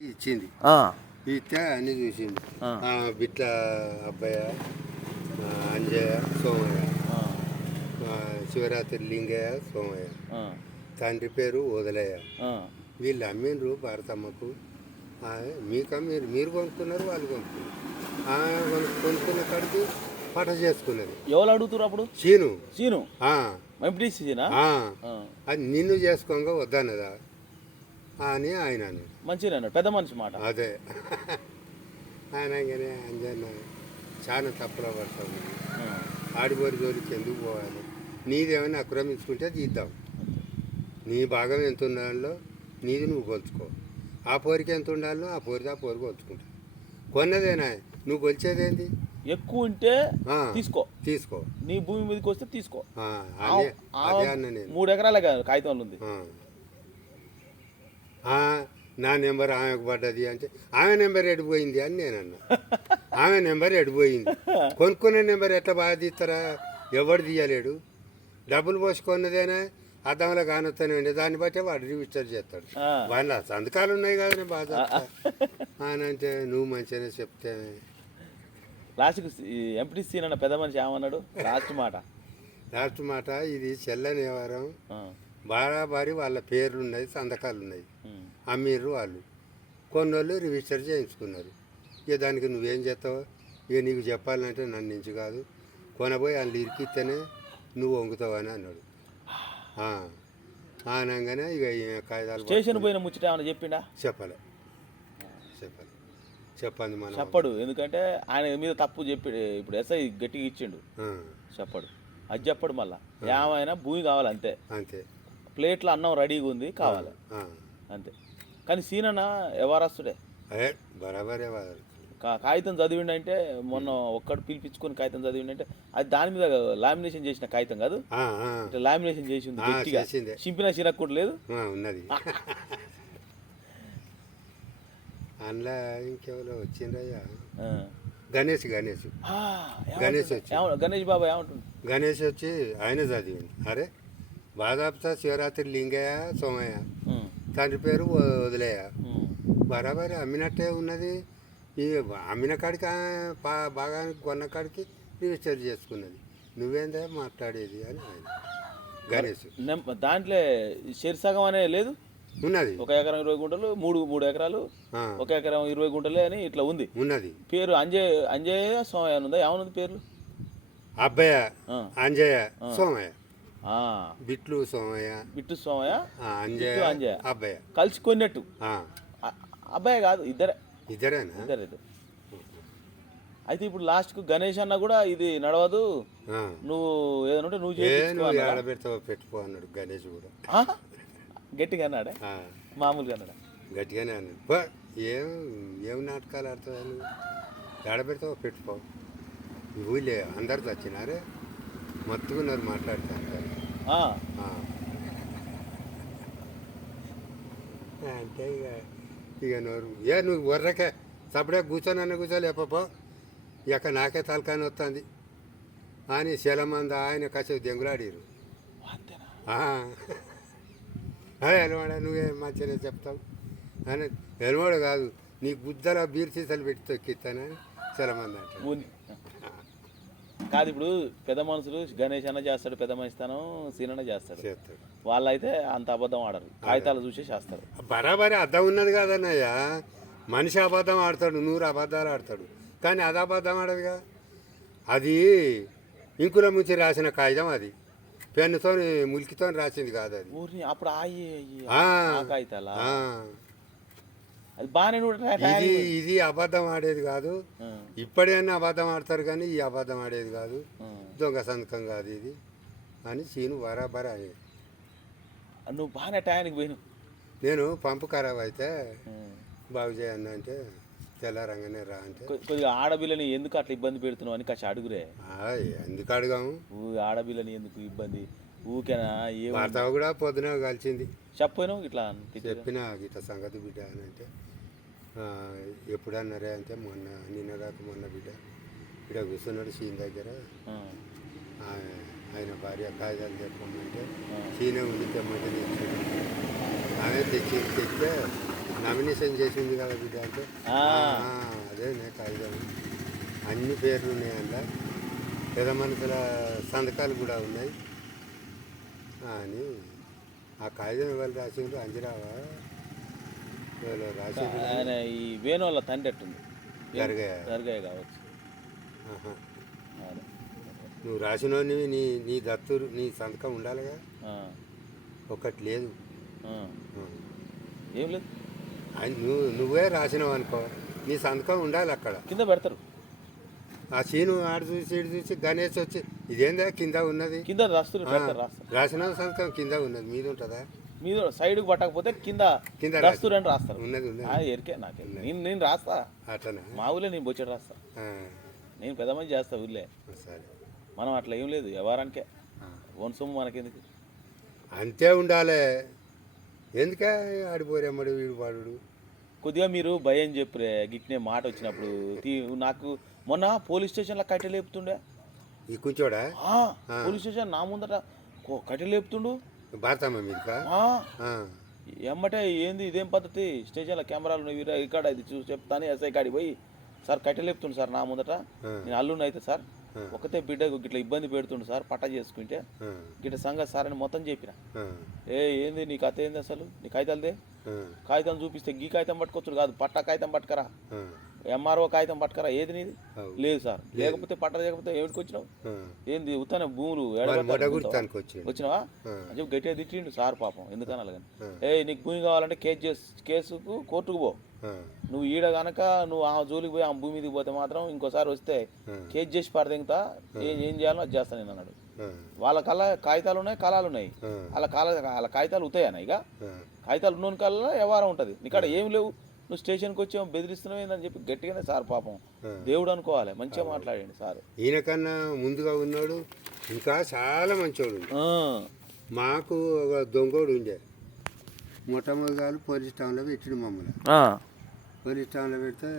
ఇచ్చింది. ఇస్తే అన్ని చూసింది. బిట్ల అబ్బాయ, అంజయ్య, సోమయ్య, శివరాత్రి లింగయ్య, సోమయ్య, తండ్రి పేరు వదలయ్య. వీళ్ళు అమ్మిండ్రు భారతమ్మకు. మీకు అమ్మిరు, మీరు కొనుక్కున్నారు, వాళ్ళు కొనుక్కున్నారు. కొనుక్కున్న కాడికి పట చేసుకున్నది. ఎవరు అడుగుతారు అప్పుడు? సీను. సీను అది నిన్ను చేసుకోగా వద్దన్నదా అని ఆయన మంచిగా పెద్ద మనిషి మాట. అదే ఆయనగానే అంజన్న చాలా తప్పులో పడతాం. ఆడిపోరి జోలికి ఎందుకు పోవాలి? నీదేమైనా ఆక్రమించుకుంటే తీద్దాం. నీ భాగం ఎంత ఉండాలో నీది నువ్వు కొలుచుకో. ఆ పోరికి ఎంత ఉండాలో ఆ పోరికి కొలుచుకుంటా. కొన్నదేనా నువ్వు కొలిచేదేంటి? ఎక్కువ ఉంటే తీసుకో తీసుకో. నీ భూమి మీదకి వస్తే తీసుకో. అదే అన్న నేను 3 ఎకరాల కాగితం ఉంది. నా నెంబర్ ఆమెకు పడ్డది అంటే ఆమె నెంబర్ ఎడిపోయింది అని నేను అన్నా. ఆమె నెంబర్ ఎడిపోయింది. కొనుక్కునే నెంబర్ ఎట్లా బాగా తీస్తారా? ఎవడు తీయలేడు. డబ్బులు పోసుకున్నదేనా అద్దంలో కానొస్తానే ఉండే దాన్ని బట్టే వాడు రిజిస్టర్ చేస్తాడు. వాళ్ళ సంతకాలు ఉన్నాయి కదా బాగా అని అంటే నువ్వు మంచిగానే చెప్తే. లాస్ట్కి ఎంపీటీసీ అన్న పెద్ద మనిషి ఏమన్నాడు? లాస్ట్ మాట ఇది చెల్లని వ్యవహారం. బారాబారి వాళ్ళ పేర్లు ఉన్నాయి, సంతకాలు ఉన్నాయి. అమ్మీరు వాళ్ళు కొన్నోళ్ళు రిజిస్టర్ చేయించుకున్నారు. ఇక దానికి నువ్వేం చేస్తావు? ఇక నీకు చెప్పాలంటే నన్ను నుంచి కాదు, కొనబోయి వాళ్ళు ఇరికిస్తేనే నువ్వు వంగుతావు అని అన్నాడు. అనగానే ఇక కాగితాలు స్టేషన్ పోయిన ముచ్చట ఏమన్నా చెప్పిండా? చెప్పండి మనం చెప్పడు. ఎందుకంటే ఆయన మీద తప్పు చెప్పాడు. ఇప్పుడు ఎస్ఐ గట్టిగా ఇచ్చిండు, చెప్పడు. అది చెప్పడు. మళ్ళీ ఏమైనా భూమి కావాలి అంతే. అంతే. ప్లేట్లో అన్నం రెడీగా ఉంది కావాలి అంతే. కానీ సీనన్న ఎవరస్తుడే బరాబరే. కాగితం చదివిండంటే మొన్న ఒక్కడు పిలిపించుకొని కాగితం చదివిండంటే అది దాని మీద లామినేషన్ చేసిన కాగితం కాదు, లామినేషన్ చేసి ఉంది గట్టిగా. చింపిన చిరక్కూడ లేదు ఉన్నది. అందులో ఇంకెవరో వచ్చిండ్రయ్యా, గణేష్ వచ్చి గణేష్ బాబా ఏమంటుంది? గణేష్ వచ్చి ఆయన చదివింది. అరే బాదాపుతా శివరాత్రి లింగయ్య, సోమయ్య, తండ్రి పేరు వదిలేయ. బరాబరి అమ్మినట్టే ఉన్నది. ఈ అమ్మిన కాడికి బాగా కొన్న కాడికి రిజిస్టర్ చేసుకున్నది. నువ్వేందా మాట్లాడేది అని ఆయన గణేష్. దాంట్లో శరిసగం అనే లేదు, ఉన్నది. 1 ఎకరం 20 గుంటలు, 3 ఎకరాలు 1 ఎకరం 20 గుంటలే అని ఇట్లా ఉంది. ఉన్నది. పేరు అంజయ్య సోమయ్య ఉందా? ఏమనుంది పేర్లు? అబ్బయ్య, అంజయ్య, సోమయ్య. బిట్లు సోమయ్య, అంజయ్య, అబ్బయ్య కలిసి కొన్నట్టు. అబ్బాయి కాదు, ఇద్దరేనా? అయితే ఇప్పుడు లాస్ట్కు గణేష్ అన్న కూడా ఇది నడవదు, నువ్వు ఏదైనా నువ్వు ఆడబెడతావు పెట్టుకో అన్నాడు గణేష్ కూడా. గట్టిగా అన్నాడా? మామూలుగా అన్నాడా? గట్టిగానే అన్నాడు. ఏం నాటకాలు ఆడుతావు నువ్వు? ఆడబెడతావు పెట్టుకో. ఊళ్ళే అందరు వచ్చినారే మత్తుకున్నారు మాట్లాడతాను. అంటే ఇక నోరు నువ్వు వర్రకే సపడే కూర్చొని కూర్చోలేపో ఇక నాకే తలకాని వస్తుంది అని శలమంది ఆయన కాసేపు దెంగులాడిరు. ఎలవాడ నువ్వే మంచిగానే చెప్తావు అని. ఎలవాడ కాదు, నీ గుద్దల బీర్ సీసాలు పెట్టి తొక్కిస్తానని శలమంది అంటే కాదు. ఇప్పుడు పెద్ద మనుషులు గణేష్ అన్న చేస్తాడు, పెద్ద మనిషి స్థానం సీనన్న చేస్తాడు. వాళ్ళైతే అంత అబద్ధం ఆడరు, కాగితాలు చూసి చేస్తారు. బరాబరి అర్థం ఉన్నది కాదన్నయ్య. మనిషి అబద్ధం ఆడతాడు, 100 అబద్ధాలు ఆడతాడు, కానీ అది అబద్ధం ఆడదుగా. అది ఇంకుల ముంచి రాసిన కాగితం, అది పెన్నుతో ములికితో రాసింది కాదు. అది అప్పుడు ఇది అబద్ధం ఆడేది కాదు. ఇప్పుడైనా అబద్ధం ఆడతారు కానీ ఈ అబద్ధం ఆడేది కాదు, దొంగ సంతకం కాదు ఇది అని సీను బరాబరా. నువ్వు బాగానే టయానికి పోయినావు. నేను పంపు ఖరాబ్ అయితే బాగు చేయను అంటే తెల్లారంగానే రా అంటే. కొద్దిగా ఆడపిల్లని ఎందుకు అట్లా ఇబ్బంది పెడుతున్నావు అని కాసి అడుగురే. ఎందుకు అడగాము? ఆడపిల్లని ఎందుకు ఇబ్బంది ఊకేనా? భర్త కూడా పొద్దున కలిసింది. చెప్పాను ఇట్లా చెప్పినా ఇట్లా సంగతి బిడ్డ అని అంటే ఎప్పుడన్నారే అంటే నిన్న బిడ్డ ఇక్కడ కూర్చున్నాడు సీన్ దగ్గర. ఆయన భార్య కాగితాలు చెప్పమంటే సీనే ఉండి తెమ్మంటే తెచ్చాడు. ఆమె తెస్తే నామినేషన్ చేసింది కదా బిడ్డ అంటే అదే నే కాగితం అన్ని పేర్లు ఉన్నాయి అందులో పెద్ద మనుషుల సంతకాలు కూడా ఉన్నాయి అని ఆ కాగితం ఎవరు రాసిండ్రు అంజరావా రాసిండ్రు ఆయన ఈ వేణు వాళ్ళ తండ్రి ఎట్టుంది జరగాయ కావచ్చు. అదే. నువ్వు రాసినోనివి నీ దత్తు నీ సంతకం ఉండాలిగా ఒకటి లేదు ఏం లేదు నువ్వే రాసినావు అనుకో నీ సంతకం ఉండాలి అక్కడ కింద పెడతారు. ఆ సీను ఆడు చూసి ఇటు చూసి గణేష్ వచ్చి ఇదేందా కింద ఉన్నది కింద రాస్తారు రాసిన సంతకం కింద ఉన్నది మీద ఉంటుందా మీద సైడ్కి పట్టకపోతే కింద రాస్తారు అని రాస్తారు. ఉన్నది ఎరికే నాకు నేను రాస్తా అట్లనే మా ఊళ్ళో నేను బొచ్చాడు రాస్తా. నేను పెద్ద మంది చేస్తా ఊళ్ళే. సరే మనం అట్లా ఏం లేదు వ్యవహారానికే ఓన్ సొమ్ము మనకెందుకు అంతే ఉండాలి. ఎందుకే ఆడిపోరేమ్మడు వీడు వాడు కొద్దిగా మీరు భయం చెప్పురే గిట్నే మాట వచ్చినప్పుడు నాకు మొన్న పోలీస్ స్టేషన్లో కట్టెలు లేపుతుండే ఈ కూర్చోడా పోలీస్ స్టేషన్ నా ముందట కట్టెలు లేపుతుండు భారతమ్మ మీదకా ఎమ్మటే ఏంది ఇదేం పద్ధతి స్టేషన్లో కెమెరాలు ఉన్నాయి ఇక్కడ ఇది చూసి చెప్తాను ఎస్ఐ కాడికి పోయి సార్ కట్టెలు లేపుతుండు సార్ నా ముందట నేను అల్లుండి అయితే సార్ ఒకతే బిడ్డ గిట్లా ఇబ్బంది పెడుతుండు సార్ పట్టా చేసుకుంటే గిట్ల సంగతి సార్ అని మొత్తం చెప్పిన. ఏంది నీ కథ ఏంది అసలు నీ కాగితాలదే కాగితం చూపిస్తే గీ కాగితం పట్టుకోవచ్చు కాదు పట్టా కాగితం పట్టుకరా ఎంఆర్ఓ కాగితం పట్టుకరా ఏది నీది లేదు సార్ లేకపోతే పట్ట లేకపోతే ఏమిటికి వచ్చినావు ఏంది ఉత్తన భూములు వచ్చినావా అని చెప్పి గట్టిగా తిట్టిండు సార్ పాపం ఎందుకనాలి కానీ నీకు భూమి కావాలంటే కేసుకు కోర్టుకు పో నువ్వు ఈడ కనుక నువ్వు ఆ జోలికి పోయి ఆ భూమి మీదకి పోతే మాత్రం ఇంకోసారి వస్తే కేసు చేసి పడదింగుతా ఏం చేయాలో అది చేస్తాను నేను అన్నాడు. వాళ్ళ కాగితాలు ఉన్నాయి కళాలు ఉన్నాయి వాళ్ళ కాగితాలు ఉతాయన్న ఇక కాగితాలు ఉన్న కల్లా వ్యవహారం ఉంటుంది నీకాడ ఏం లేవు నువ్వు స్టేషన్కి వచ్చి బెదిరిస్తున్నావు ఏందని చెప్పి గట్టిగానే సార్ పాపం దేవుడు అనుకోవాలి మంచిగా మాట్లాడండి సార్. ఈయనకన్నా ముందుగా ఉన్నాడు ఇంకా చాలా మంచోడు. మాకు ఒక దొంగోడు ఉండే మొట్టమొదటి పోలీస్ స్టేషన్లో పెట్టిండు మమ్మల్ని. పోలీస్ స్టేషన్లో పెడితే